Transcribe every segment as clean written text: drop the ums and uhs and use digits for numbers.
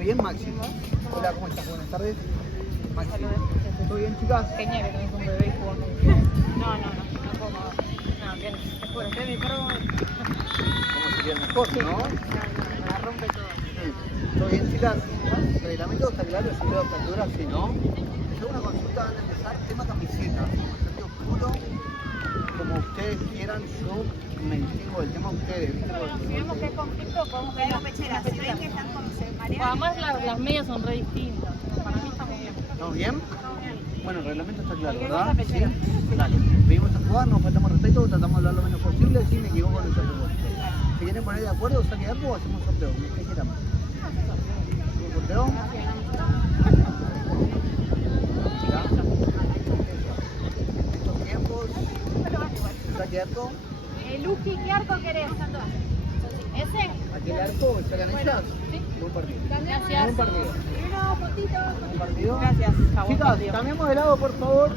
¿Todo bien, Maxi? Hola, ¿cómo estás? Buenas tardes. Maxi. ¿Todo bien, chicas? Genial que tenés un bebé y jugando. No puedo más. No, bien. Después, usted mi perro. ¿Cómo sería el mejor, no? Me la rompe todo. ¿Todo bien, chicas? El reglamento está claro, se quedó factura, sí, ¿no? Yo una consulta antes de empezar, tema camiseta. Yo oscuro, como ustedes quieran, yo me distingo del tema de ustedes, ¿viste? Si vemos que hay conflicto, podemos ver las pecheras. Si ven que están como se marean. Además, las medias son re distintas. Para mí estamos bien. ¿Estamos bien? Bueno, el reglamento está claro, Cualquier ¿verdad? cosa, pechera. ¿Sí? Dale. Venimos a jugar, nos faltamos respeto, tratamos de hablar lo menos posible, si me equivoco no es a propósito. Si quieren poner de acuerdo, saque algo o hacemos sorteo, como ustedes quieran. ¿Hacemos sorteo? Mirá. Estos tiempos, saque arco. Luqui, ¿qué arco querés? ¿Ese? Aquel arco, ¿sacan ellas? Sí. Buen partido. Gracias. Buen partido. Unos fotitos. Buen partido. Gracias. Chao, buen Chicas, partido. cambiemos de lado, por favor.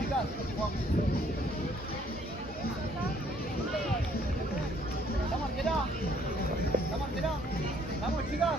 Chicas, vamos. Vamos, arquera. Vamos, arquera. Vamos, chicas.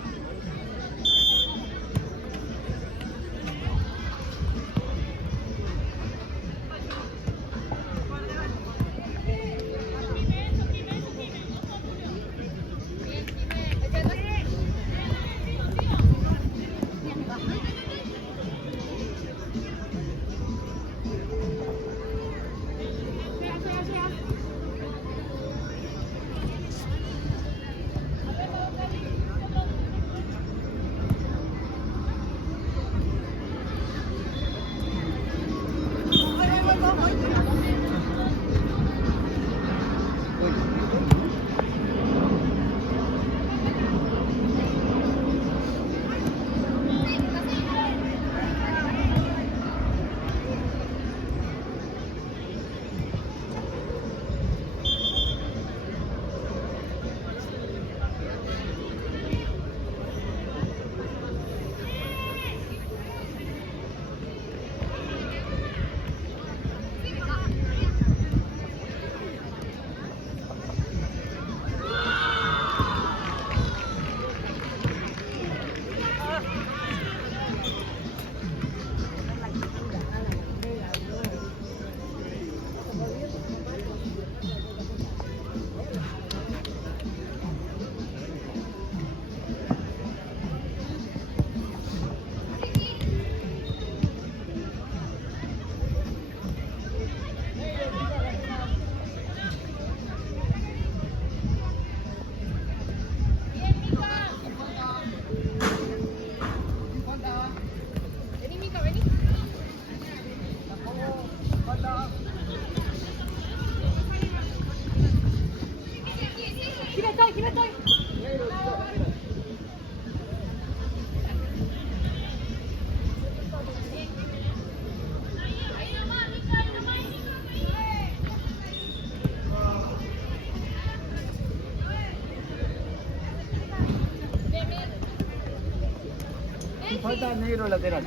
Falta negro lateral.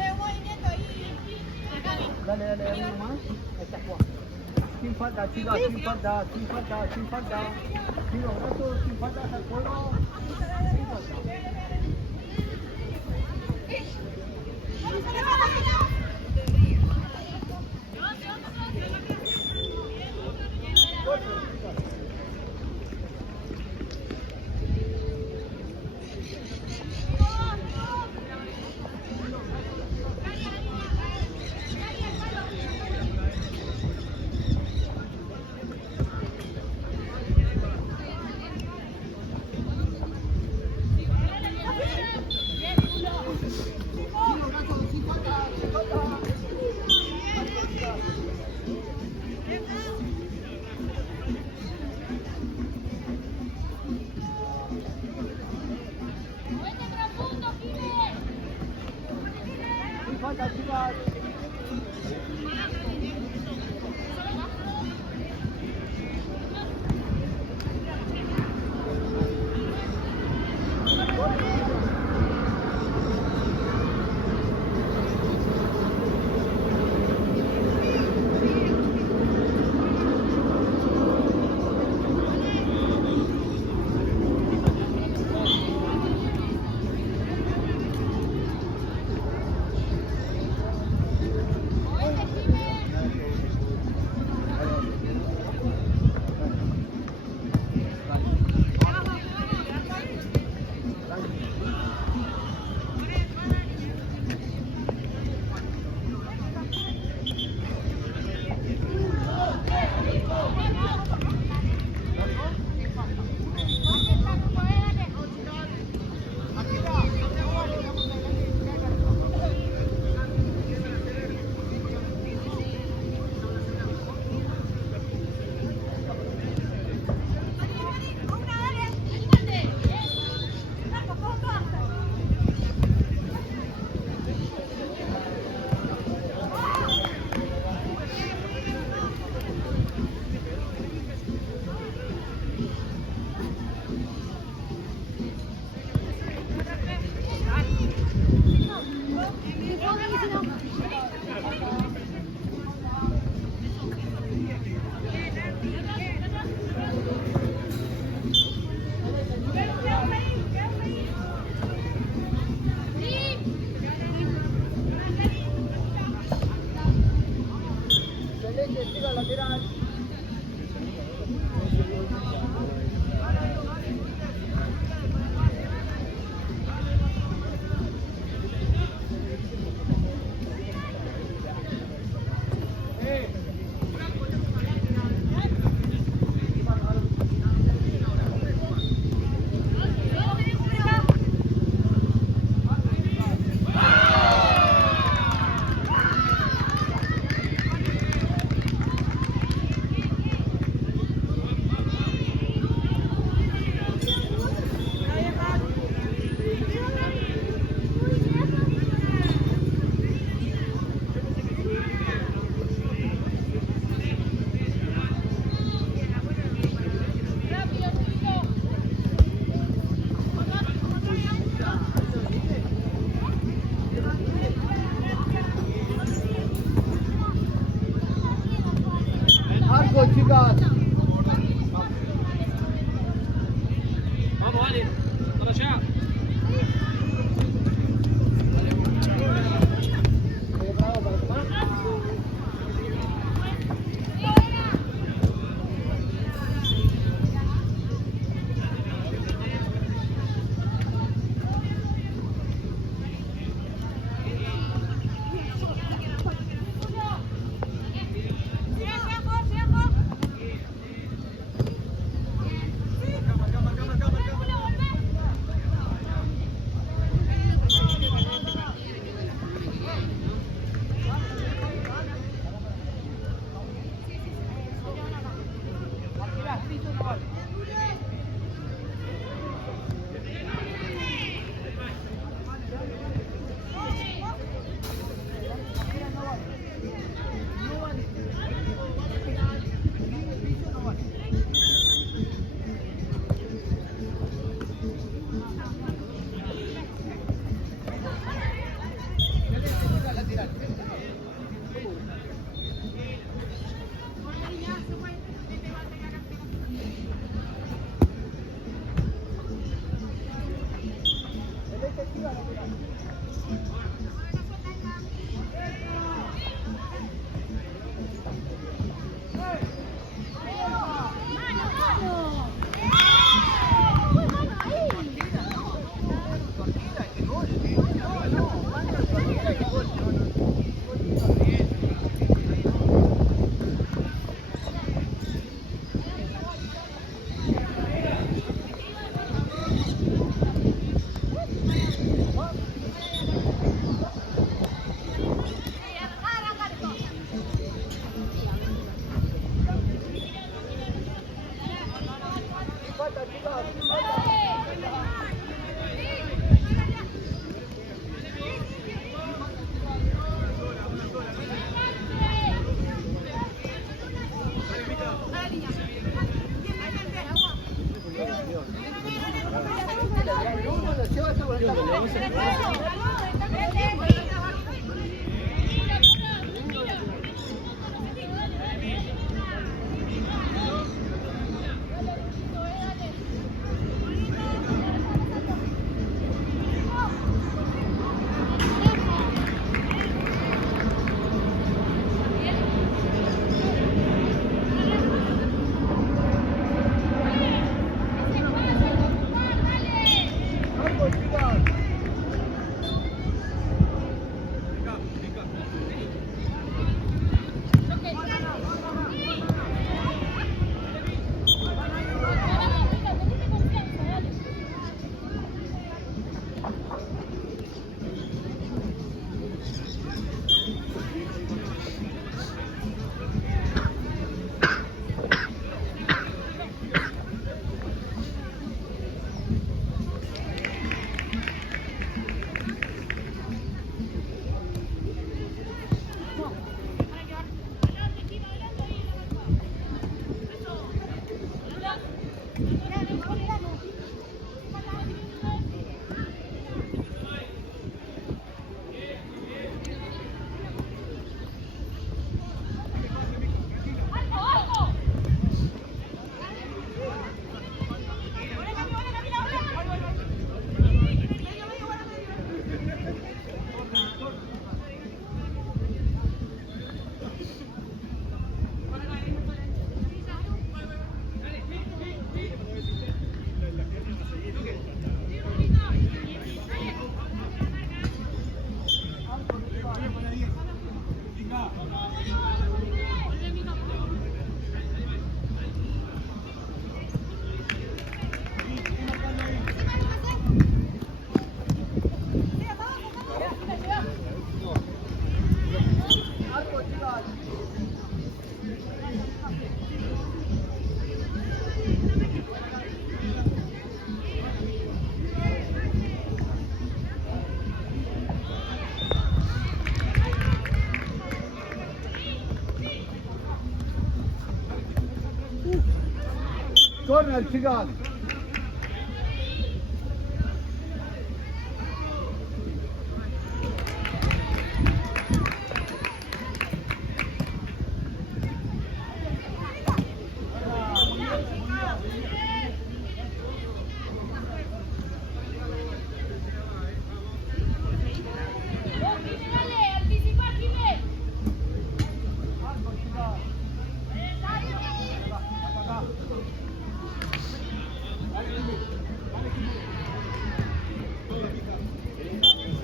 Dale nomás. Ahí está Juan. Sin falta, chicas, sin falta. Sin los brazos, sin falta hasta el juego. Sin falta. Falta, chicas. Bueno, Seba está con esta corner, chicas.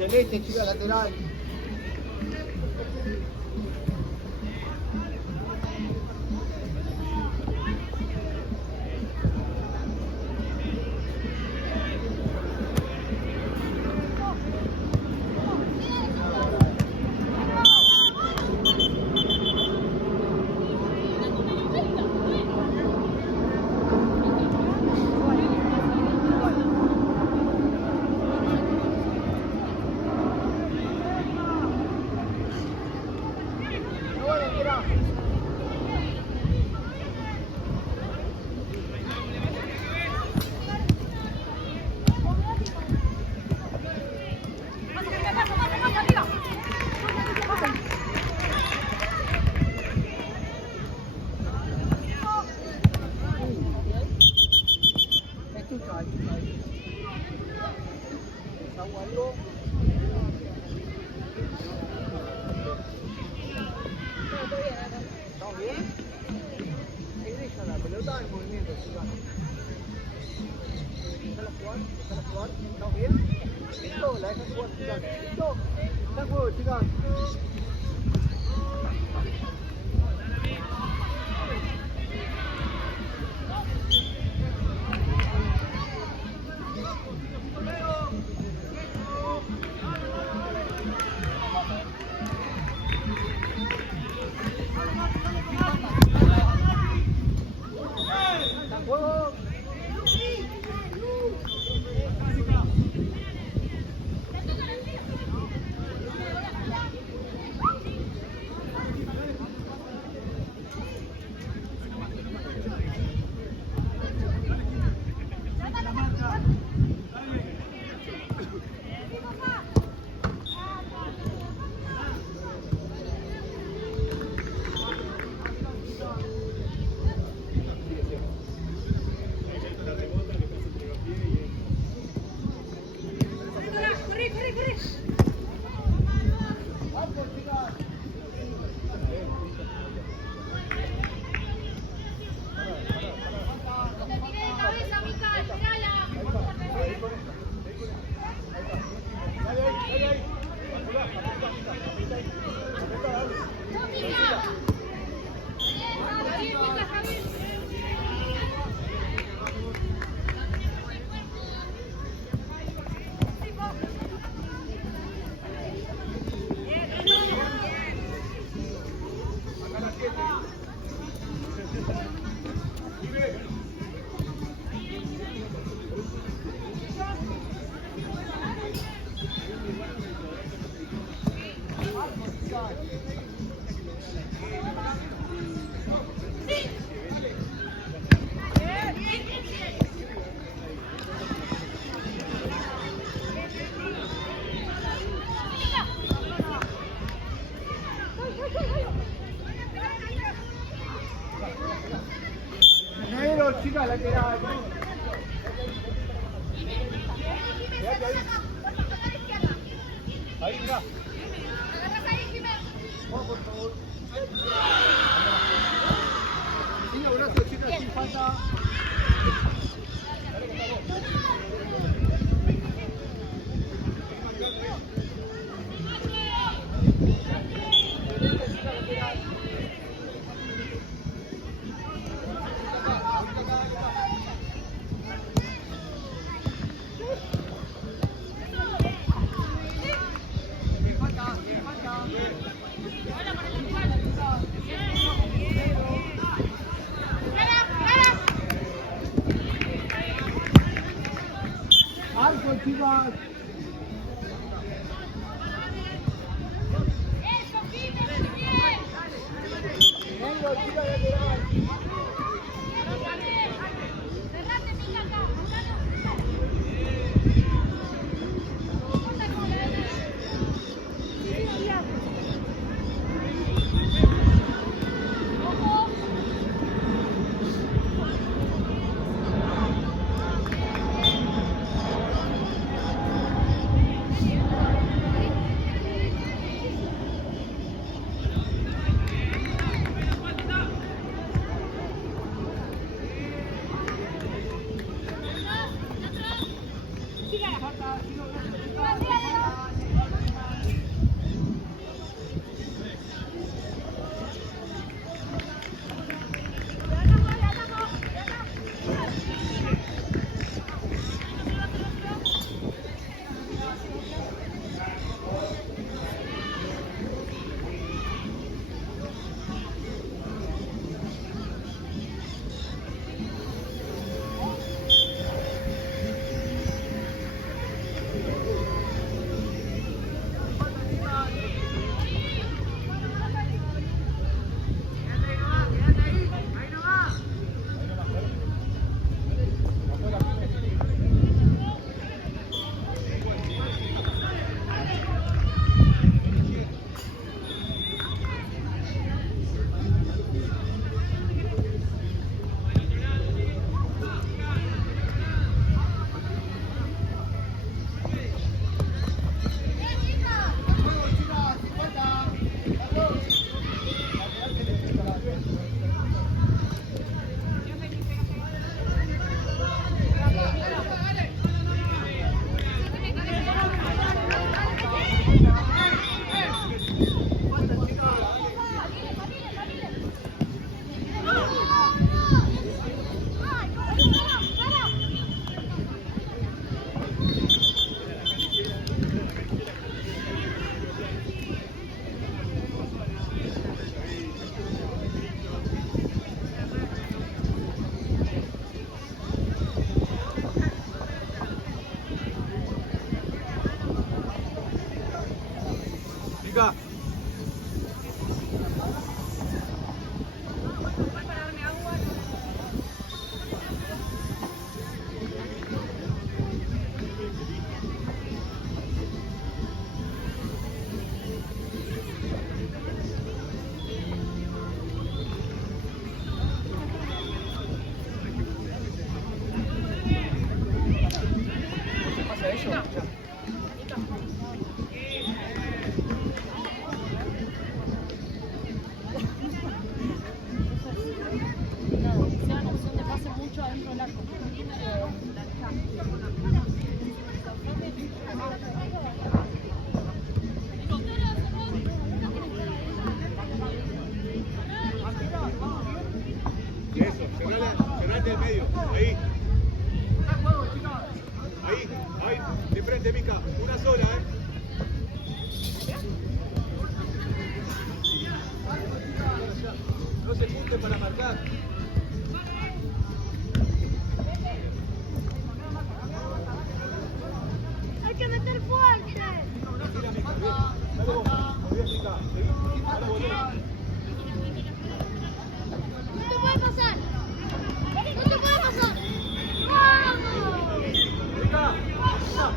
Excelente, chica, lateral. ¿Estamos bien? Egresa la pelota en movimiento, chicas. Déjala jugar, ¿estamos bien? ¿Listo? La dejan jugar, chicas. ¿Listo? Está en juego, chicas. Ahí, mira. Agarras ahí, Jiménez. Vamos, por favor. Sí, abrazo, chicas, sin falta. Arco, chicas. Eso, Jiménez, bien. Negro, chicas, lateral. Cerrate, Mica, acá. Mica. ¿Qué pasa eso? Ya. Sea una opción de pase mucho adentro del arco. Eso, cerrate el medio. Ahí. Ahí, de frente, Mica. Una sola, No se junte para marcar. Hay que meter fuerte. Tira, Mica. Bien. Dale vos. Muy bien, Mica. Seguí. Ahora volvés. No te puede pasar. No te puede pasar. ¡Vamos! Mica. ¡Vamos!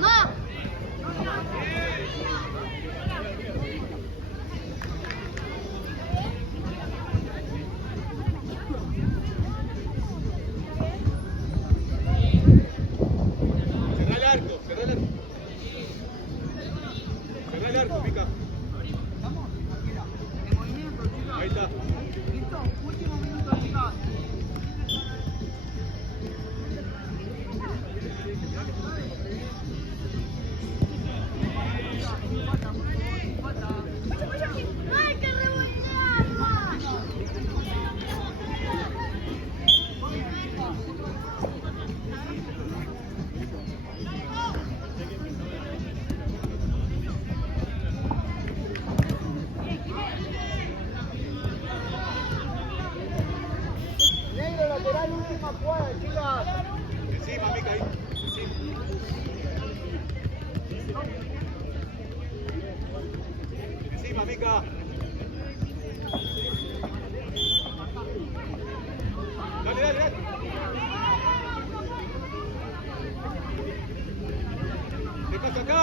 No. Cerrá el arco, cerrá el arco. Cerrá el arco, Mica. ¿Estamos? Tranquila. En movimiento, chicas. Ahí está. ¿Listo? Último minuto, chicas. ¡Ay, qué revoltearla! Negro lateral, última jugada, chicas. Encima, Mica, ahí. Encima, Mica. Dale, dale, dale. ¿Qué pasa acá?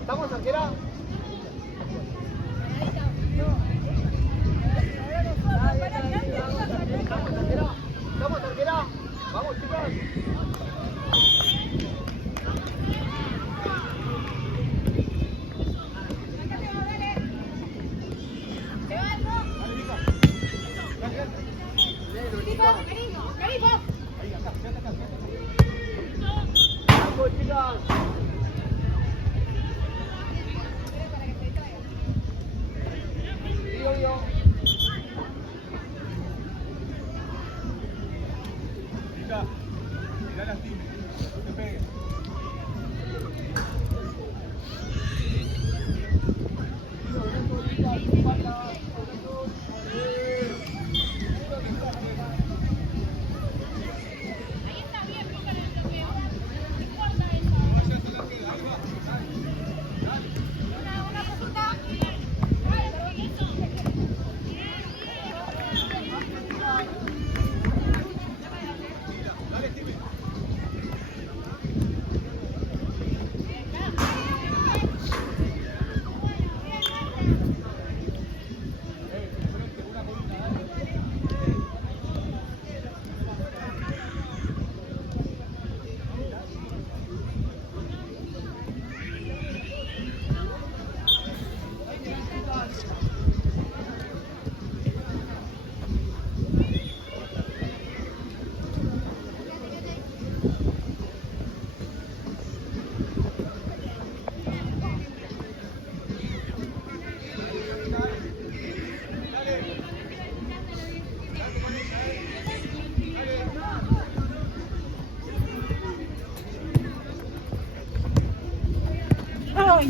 ¿Estamos, arquera? ¿Estamos, arquera? ¿Estamos, arquera? Vamos, chicas. Negro, chicas. Vamos, chicas. Sí, obvio. Mica, mirá las times. No te pegues.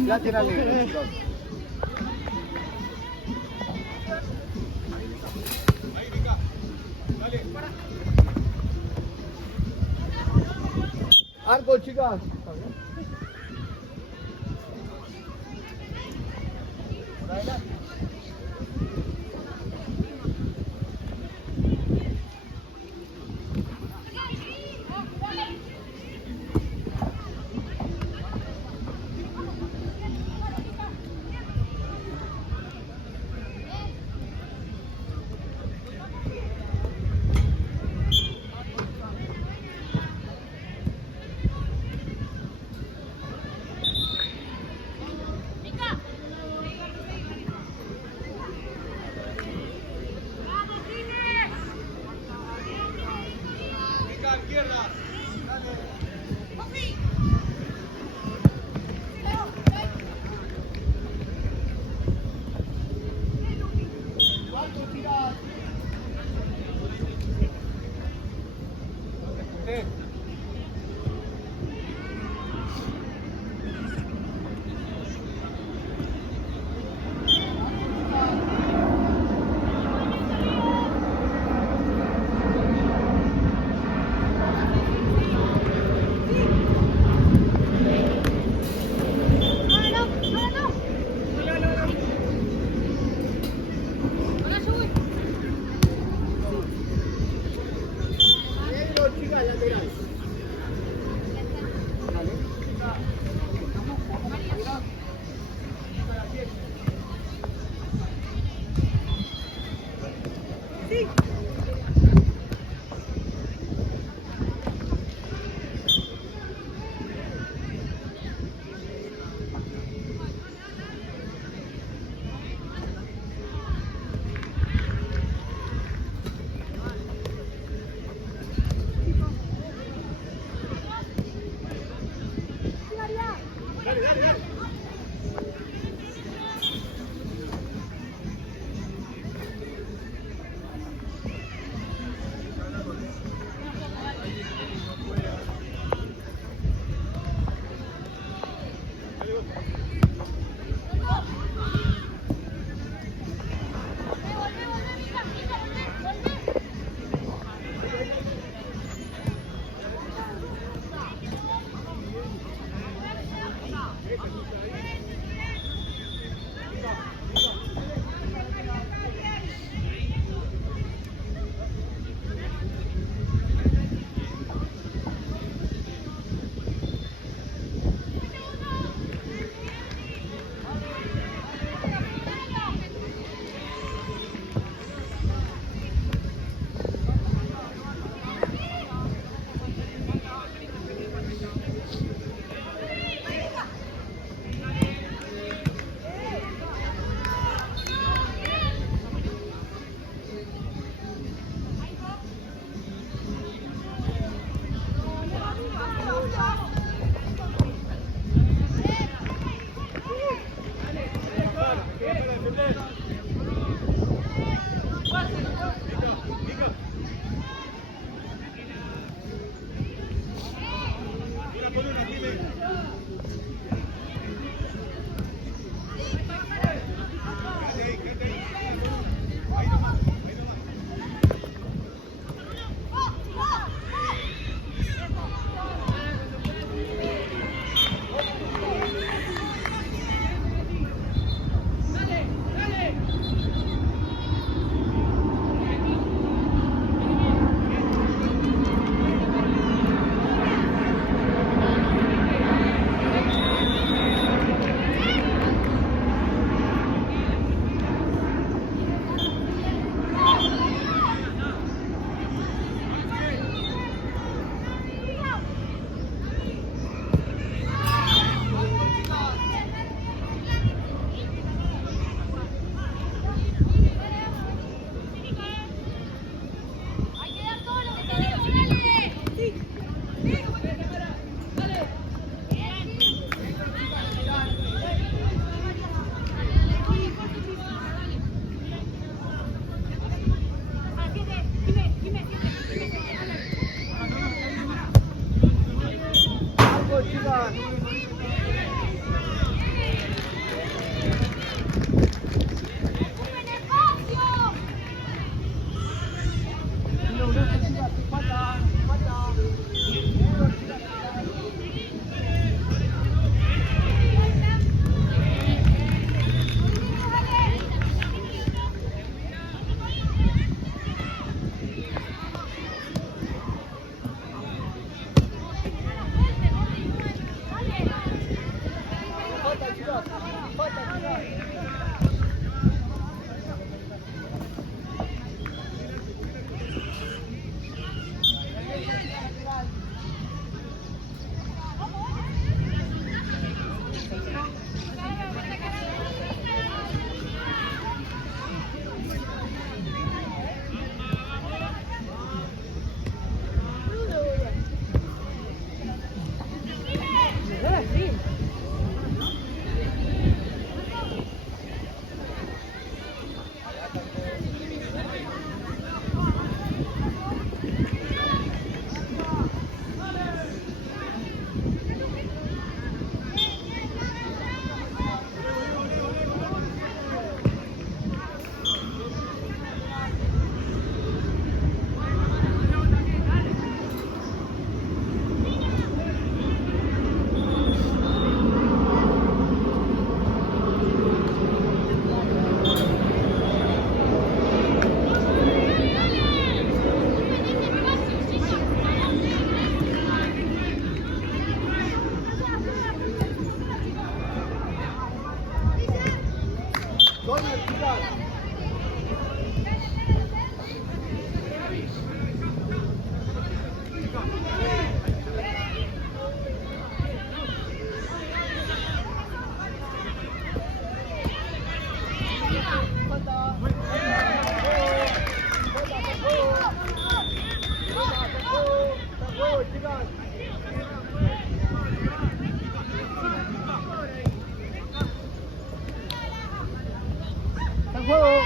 Lateral negro, chicos. Ahí, Mica. Dale. Arco, chicas. Por adelante. Dale. juego, chicas. ¡Está en juego!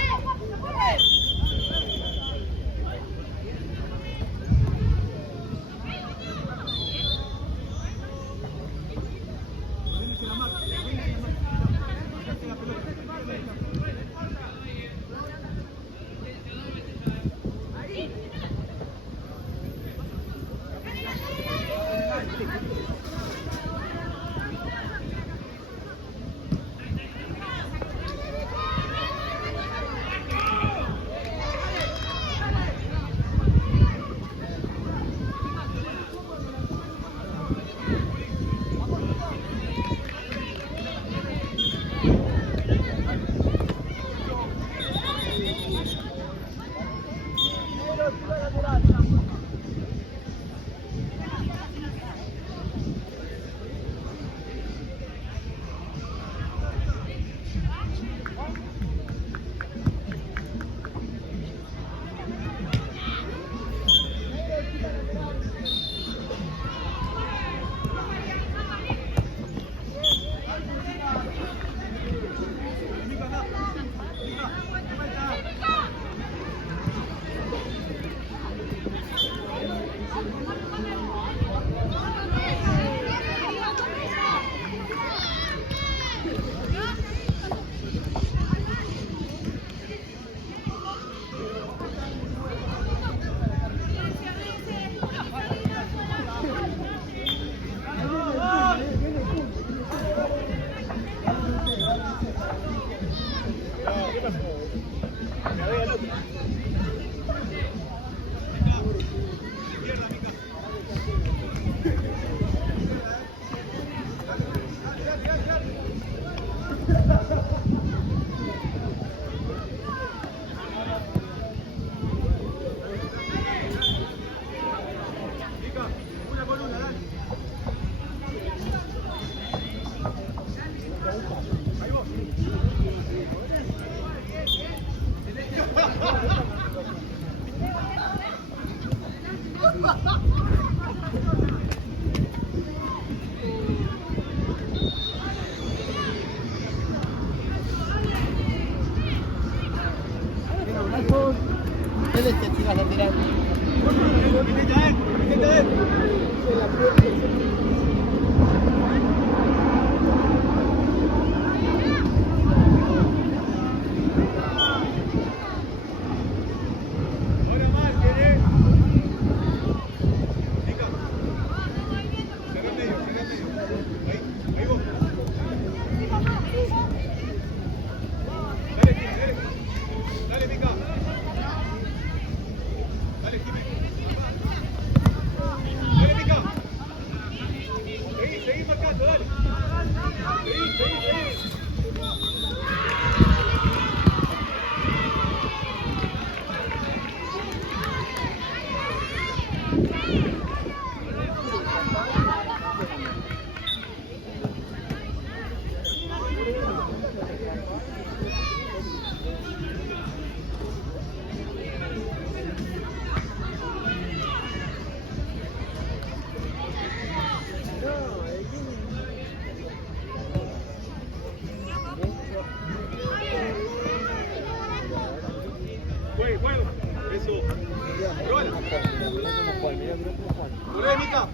Celeste, chicas, lateral.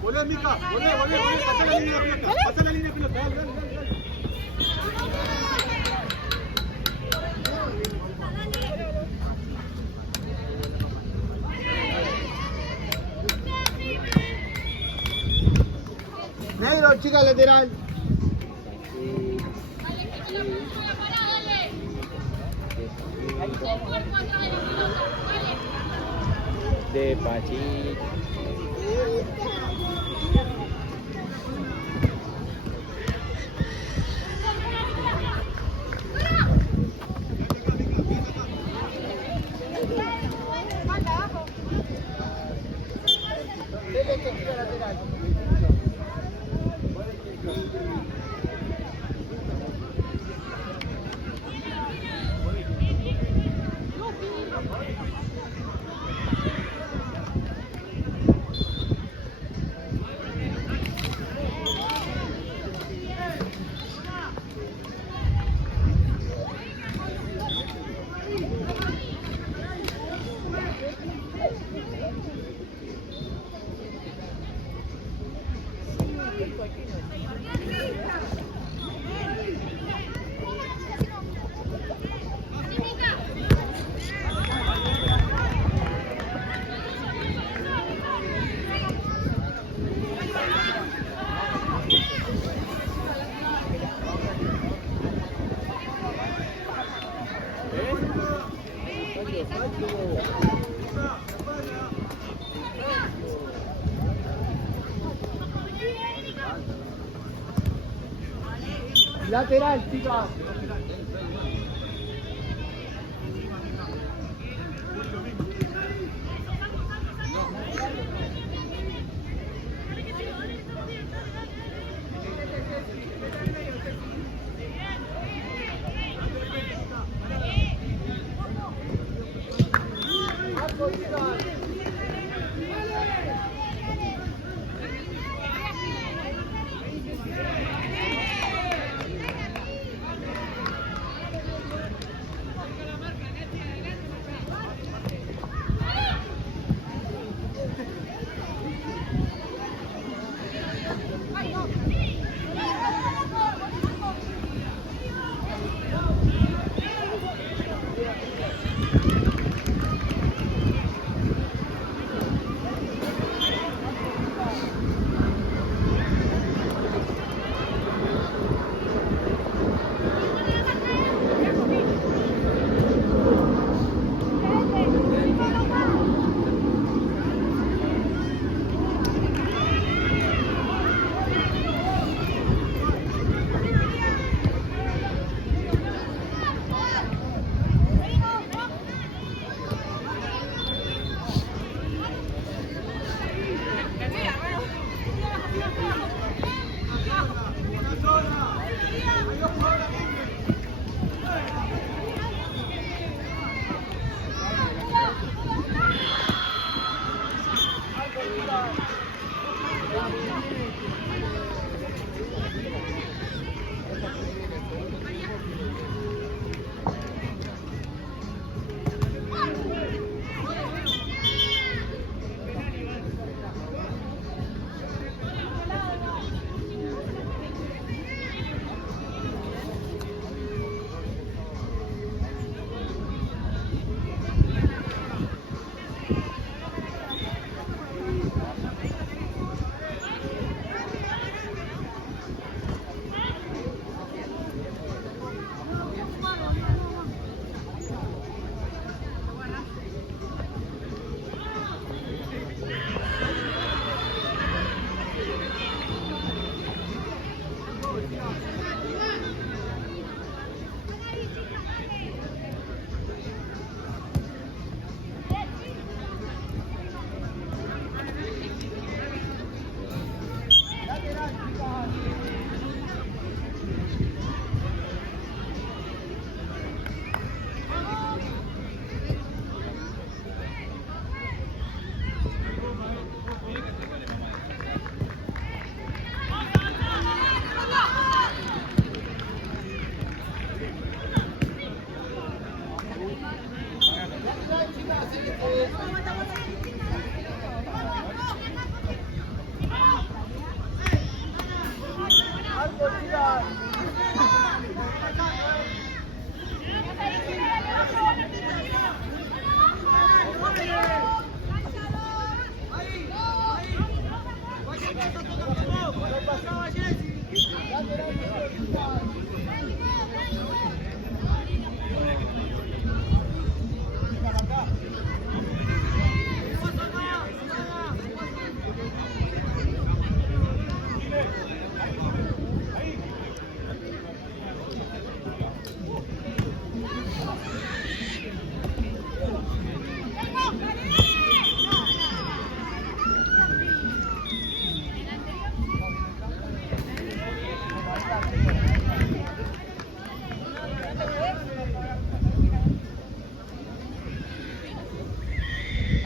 Volé, Mica, volé, pasá la línea de pelota, pasá la línea de pelota, dale. Negro, chica, lateral. De Pachito. Lateral, chicas.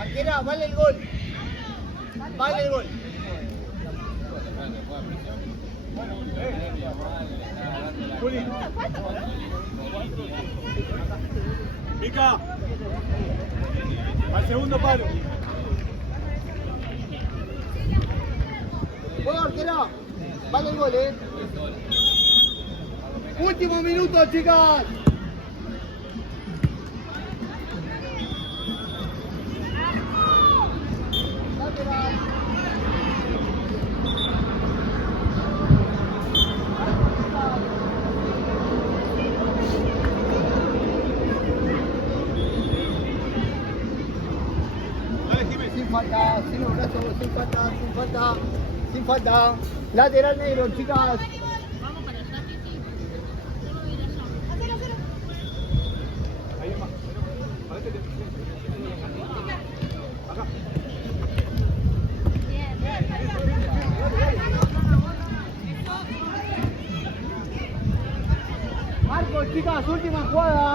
Arquera, vale el gol. Vale el gol. Juli. Mica. Al segundo palo. ¡Juega, arquera! Vale el gol, Último minuto, chicas. Sin falta, sin los brazos, sin falta, sin falta, sin falta. Lateral negro, chicas. Ahí más. Parece que. Acá. Marcos, chicas, última jugada.